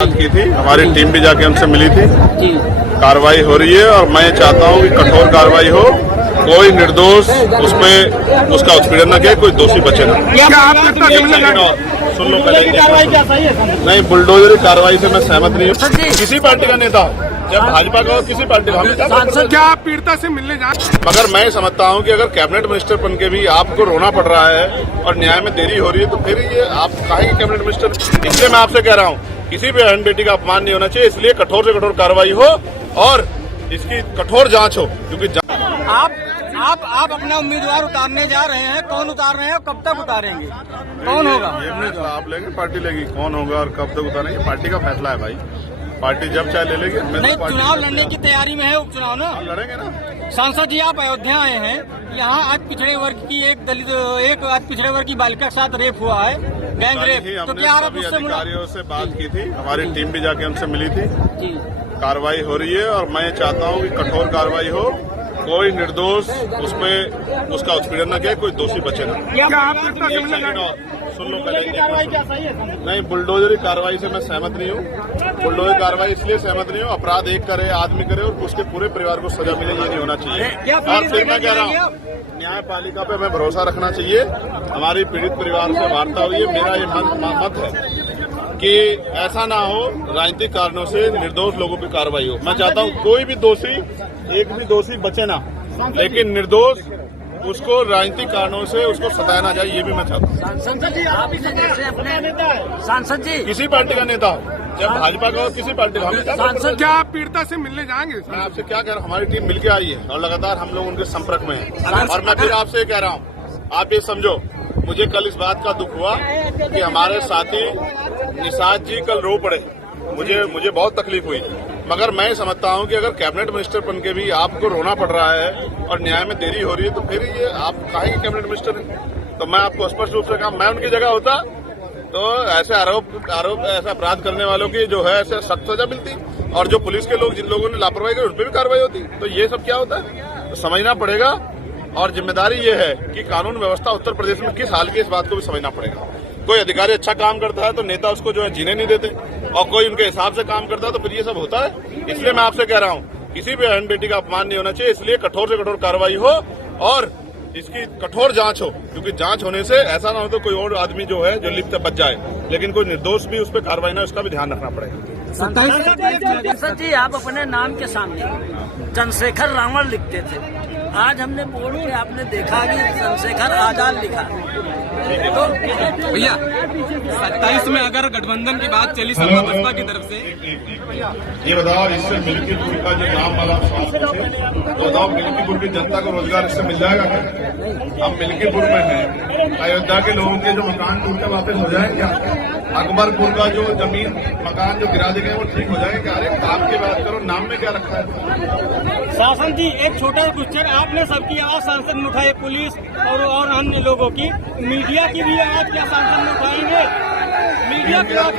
बात की थी, हमारी टीम भी जाके उनसे मिली थी। कार्रवाई हो रही है और मैं चाहता हूं कि कठोर कार्रवाई हो, कोई निर्दोष उस पे उसका उत्पीड़न न किया, कोई दोषी बचे न। सुन लो पहले, नहीं बुलडोजर की कार्रवाई से मैं सहमत नहीं हूँ। किसी पार्टी का नेता हो, जब भाजपा का हो, किसी पार्टी का, क्या आप पीड़िता से मिलने जाए? मगर मैं समझता हूं कि अगर कैबिनेट मिनिस्टर बन के भी आपको रोना पड़ रहा है और न्याय में देरी हो रही है, तो फिर ये आप काहे कि कैबिनेट मिनिस्टर। इसलिए मैं आपसे कह रहा हूं, किसी भी बहन बेटी का अपमान नहीं होना चाहिए, इसलिए कठोर से कठोर कार्रवाई हो और इसकी कठोर जांच हो, क्योंकि आप अपना उम्मीदवार उतारने जा रहे हैं। कौन उतार रहे हैं, कब तक उतारेंगे, कौन होगा? ये फैसला आप लेंगे, पार्टी लेगी, कौन होगा और कब तक उतारेंगे, पार्टी का फैसला है भाई। पार्टी जब चाहे ले लेगी। नहीं, चुनाव लड़ने की तैयारी में है, उपचुनाव ना लड़ेंगे ना। सांसद जी, आप अयोध्या आए हैं, यहाँ आज पिछड़े वर्ग की एक आज पिछड़े वर्ग की बालिका के साथ रेप हुआ है, गैंग रेप। तो क्या आप हमने उससे अधिकारियों से बात की थी, हमारी टीम भी जाके उनसे मिली थी। कार्रवाई हो रही है और मैं चाहता हूं कि कठोर कार्रवाई हो, कोई निर्दोष उस पे उसका उत्पीड़न न किया, कोई दोषी बचे न। क्या आप पीड़िता से मिलने जाए? सुन लो पहले, नहीं बुलडोजर की कार्रवाई से मैं सहमत नहीं हूँ। बुलडोजर कार्रवाई इसलिए सहमत नहीं हूँ, अपराध एक करे, आदमी करे और उसके पूरे परिवार को सजा मिले, ये नहीं होना चाहिए। और फिर मैं कह रहा हूँ, न्यायपालिका पे हमें भरोसा रखना चाहिए। हमारी पीड़ित परिवार से वार्ता हुई है, मेरा ये मत है कि ऐसा ना हो राजनीतिक कारणों से निर्दोष लोगों की कार्रवाई हो। मैं चाहता हूँ कोई भी दोषी, एक भी दोषी बचे ना, लेकिन निर्दोष उसको राजनीतिक कारणों से उसको सताया ना जाए, ये भी मैं चाहता हूँ। सांसद जी, किसी पार्टी का नेता हो, जब भाजपा का हो, किसी पार्टी का। क्या आप पीड़िता से मिलने जाएंगे? मैं आपसे क्या कह रहा हूँ, हमारी टीम मिलके आई है और लगातार हम लोग उनके संपर्क में हैं। और मैं फिर आपसे कह रहा हूँ, आप ये समझो, मुझे कल इस बात का दुख हुआ कि हमारे साथी निषाद जी कल रो पड़े, मुझे बहुत तकलीफ हुई। मगर मैं समझता हूं कि अगर कैबिनेट मिनिस्टर बन के भी आपको रोना पड़ रहा है और न्याय में देरी हो रही है, तो फिर ये आप काहे कि कैबिनेट मिनिस्टर हैं। तो मैं आपको स्पष्ट रूप से कहा, मैं उनकी जगह होता तो ऐसे आरोप ऐसा अपराध करने वालों की जो है ऐसे सख्त सजा मिलती, और जो पुलिस के लोग, जिन लोगों ने लापरवाही की, उस पर भी कार्रवाई होती। तो ये सब क्या होता है, तो समझना पड़ेगा। और जिम्मेदारी ये है कि कानून व्यवस्था उत्तर प्रदेश में किस हाल की, इस बात को भी समझना पड़ेगा। कोई अधिकारी अच्छा काम करता है तो नेता उसको जो है जीने नहीं देते, और कोई उनके हिसाब से काम करता है तो फिर ये सब होता है। इसलिए मैं आपसे कह रहा हूँ, किसी भी बहन बेटी का अपमान नहीं होना चाहिए, इसलिए कठोर से कठोर कार्रवाई हो और इसकी कठोर जांच हो, क्योंकि जांच होने से ऐसा ना हो तो कोई और आदमी जो है जो लिप्त बच जाए, लेकिन कोई निर्दोष भी उस पर कार्रवाई ना, उसका भी ध्यान रखना पड़ेगा। सांसद जी, आप अपने नाम के सामने चंद्रशेखर रावण लिखते थे, आज हमने बोर्ड पे आपने देखा कि चंद्रशेखर आजाद लिखा। तो भैया 27 में अगर गठबंधन की बात चली सपा बसपा की तरफ से, ये बताओ, इससे मिल्कीपुर का जो नाम वाला तो बताओ, मिल्कीपुर की जनता को रोजगार इससे मिल जाएगा क्या? हम मिल्कीपुर में हैं, अयोध्या के लोगों के जो मकान टूट के वापस हो जाए क्या? अकबरपुर का जो जमीन मकान जो गिरा दिए गए वो ठीक हो जाएगा क्या? अरे काम की बात करो, नाम में क्या रखा है? शासन जी, एक छोटा क्वेश्चन, आपने सबकी आवाज सांसद में उठाई, पुलिस और अन्य लोगों की, मीडिया की भी आवाज क्या सांसद में उठाएंगे? मीडिया की आवाज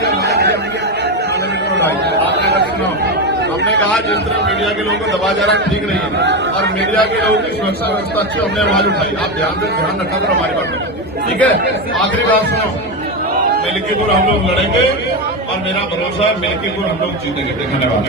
हमने कहा जिस तरह मीडिया के लोगों को दबा जा रहा है ठीक नहीं है, और मीडिया के लोगों की सुरक्षा व्यवस्था अच्छी, हमने आवाज उठाई। आप ध्यान रखा करो हमारी बात में, ठीक है? आखिरी बात सुनो, मिल्कीपुर हम लोग लड़ेंगे और मेरा भरोसा है मिल्कीपुर हम लोग जीतेंगे। धन्यवाद।